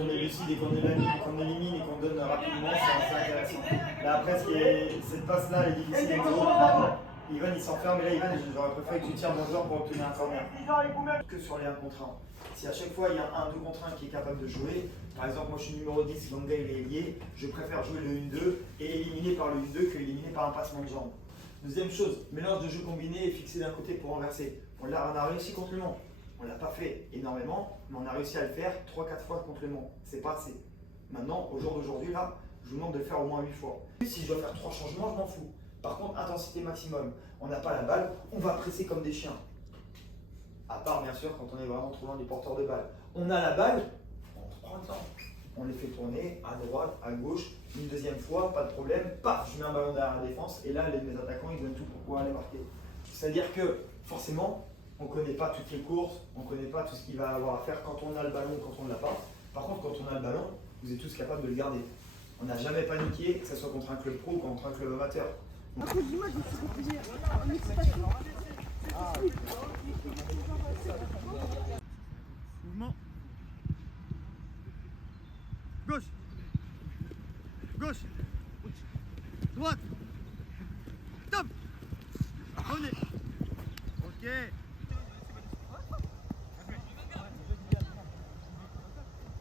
on est lucide et qu'on élimine et qu'on donne rapidement, c'est assez intéressant. Là après, cette passe-là est difficile. Ivan il s'enferme, et là Ivan, j'aurais préféré que tu tires mon joueur pour obtenir un corner. Que sur les 1 contre 1. Si à chaque fois il y a un 2 contre 1 qui est capable de jouer, par exemple moi je suis numéro 10, Longa il est ailier, je préfère jouer le 1-2 et éliminer par le 1-2 que éliminer par un passement de jambes. Deuxième chose, mélange de jeux combinés et fixé d'un côté pour renverser. On a réussi contre Le Mans. On ne l'a pas fait énormément, mais on a réussi à le faire 3-4 fois contre Le Mans. C'est pas assez. Maintenant, au jour d'aujourd'hui, là, je vous demande de le faire au moins 8 fois. Si je dois faire 3 changements, je m'en fous. Par contre, intensité maximum. On n'a pas la balle, on va presser comme des chiens. À part, bien sûr, quand on est vraiment trop loin du porteur de balle. On a la balle, on prend le temps. On les fait tourner à droite, à gauche, une deuxième fois, pas de problème. Paf, je mets un ballon derrière la défense et là, mes attaquants, ils donnent tout pour pouvoir aller marquer. C'est-à-dire que, forcément, on ne connaît pas toutes les courses, on ne connaît pas tout ce qu'il va avoir à faire quand on a le ballon ou quand on ne l'a pas. Par contre, quand on a le ballon, vous êtes tous capables de le garder. On n'a jamais paniqué, que ce soit contre un club pro ou contre un club amateur. Mouvement. Gauche. Gauche. Droite. Top. Revenez. Ok.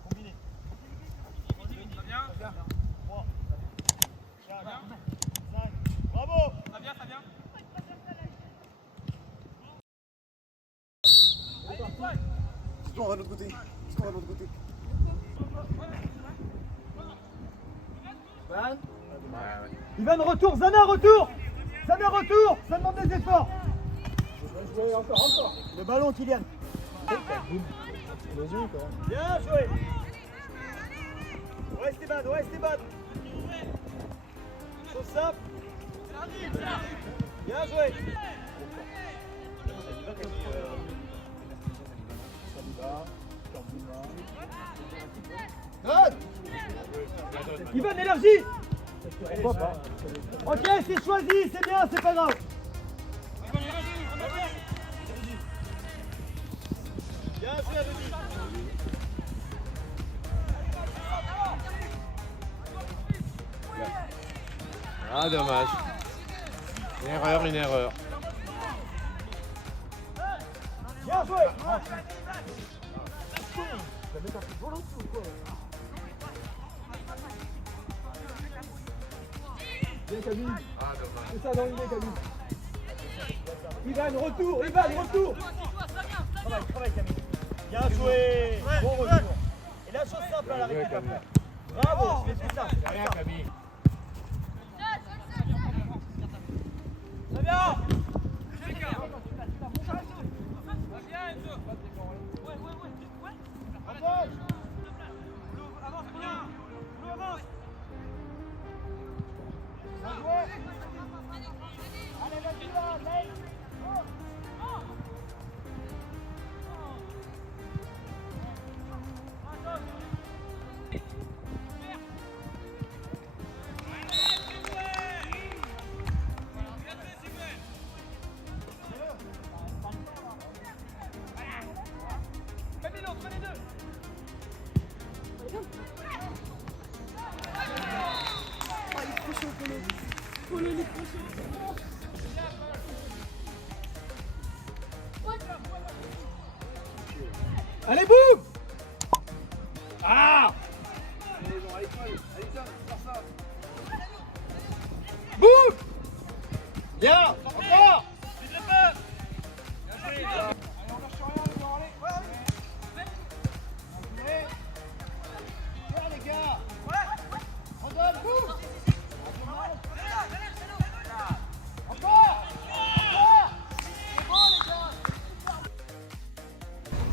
Combiné. Ça vient. 3. 4. 5. Bravo. Ça vient, ça vient. On va de l'autre côté. On va de l'autre côté. Ivan, retour. Zana, retour. Zana, retour. Ça demande des efforts. Encore. Le ballon, Kylian. Bien joué. Ouais, Esteban, ouais, Esteban. Chose simple. Bien joué. Ivan, énergie. Ok, c'est choisi, c'est bien, c'est pas grave. Bien joué, Denis. Ah, dommage. Une erreur. Bien joué. Bien Camille. Ah, dommage. C'est ça dans l'idée Camille. Ivan, retour. Ivan, retour. Travaille Camille. Bien joué. Bon retour. Et la chose simple à la récup après. Bravo, tu fais ça. Rien, Camille. Très bien. Allez, boum! Ah! Boum! Bien! Encore!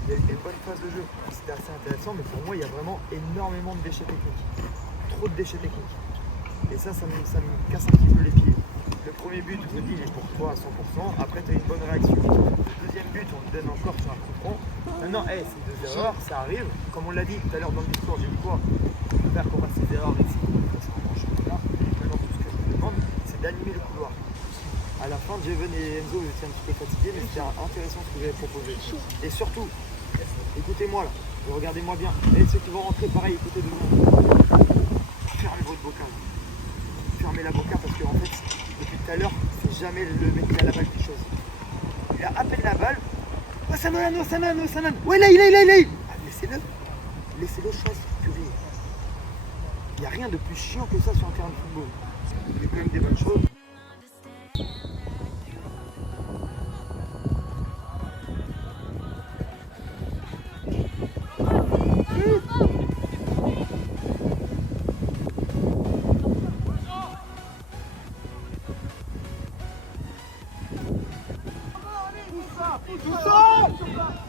Il y a une bonne phase de jeu, c'était assez intéressant, mais pour moi il y a vraiment énormément de déchets techniques. Trop de déchets techniques. Et ça me casse un petit peu les pieds. Le premier but, je vous dis, il est pour toi à 100%, après tu as une bonne réaction. Le deuxième but, on te donne encore sur un coup franc. Maintenant, c'est deux erreurs, ça arrive. Comme on l'a dit tout à l'heure dans le discours, j'ai dit quoi? On peut faire qu'on fasse ces erreurs ici, ça en mange là. Maintenant, tout ce que je vous demande, c'est d'animer le couloir. À la fin, Jeven et Enzo étaient un petit peu fatigués, mais c'était intéressant ce que vous avez proposé. Et surtout, écoutez-moi là, Et regardez-moi bien. Et ceux qui vont rentrer, pareil, côté de nous. Fermez votre boca. Fermez la boca parce qu'en fait, depuis tout à l'heure, c'est jamais le mec qui a la balle qui chose. Il a à peine la balle. Oh, Sanan. Ouais, là, il est. Ah, laissez-le. Laissez-le choisir, purée. Il n'y a rien de plus chiant que ça sur un terrain de football. Il y a quand même des bonnes choses.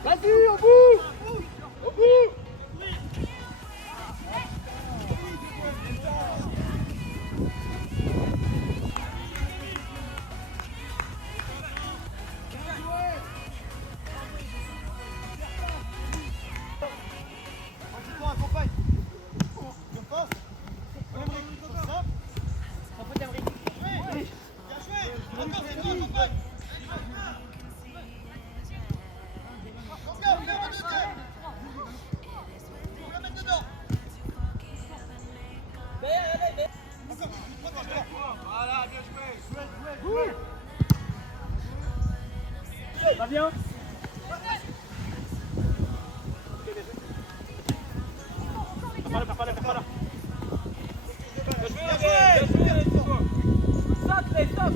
Vas-y, au bout! Au bout! Accompagne. Je pense. Bien joué. Encore, c'est toi, accompagne. Voilà, bien joué. Va bien. Pas là. Stop.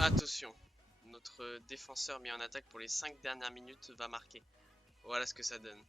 Attention, notre défenseur mis en attaque pour les 5 dernières minutes va marquer. Voilà ce que ça donne.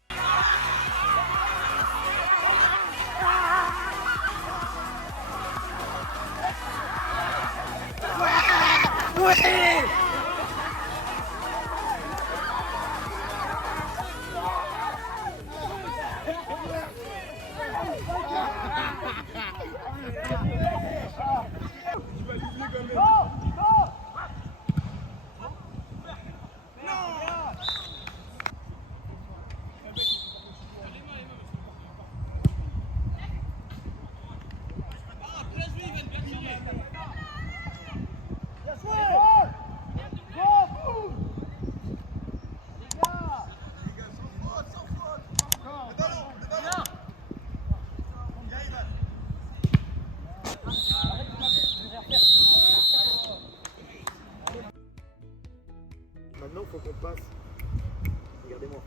Maintenant, il faut qu'on passe, regardez-moi,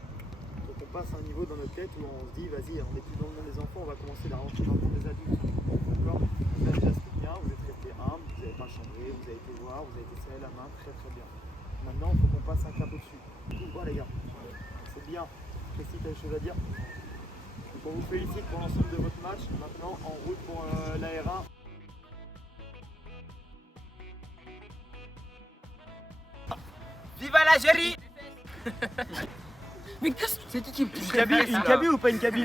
il faut qu'on passe à un niveau dans notre tête où on se dit, vas-y, on n'est plus dans le monde des enfants, on va commencer à rentrer dans le monde des adultes. D'accord? Vous avez déjà fait bien, vous êtes resté humble, vous n'avez pas chambré, vous avez été voir, vous avez été serré la main, très bien. Maintenant, il faut qu'on passe un cap au-dessus. Tout droit, les gars. C'est bien. Christy, tu as des choses à dire? Donc, on vous félicite pour l'ensemble de votre match. Maintenant, en route pour la R1. Viva l'Algérie! Mais qu'est-ce que c'est qui Une cabine ou pas une cabine?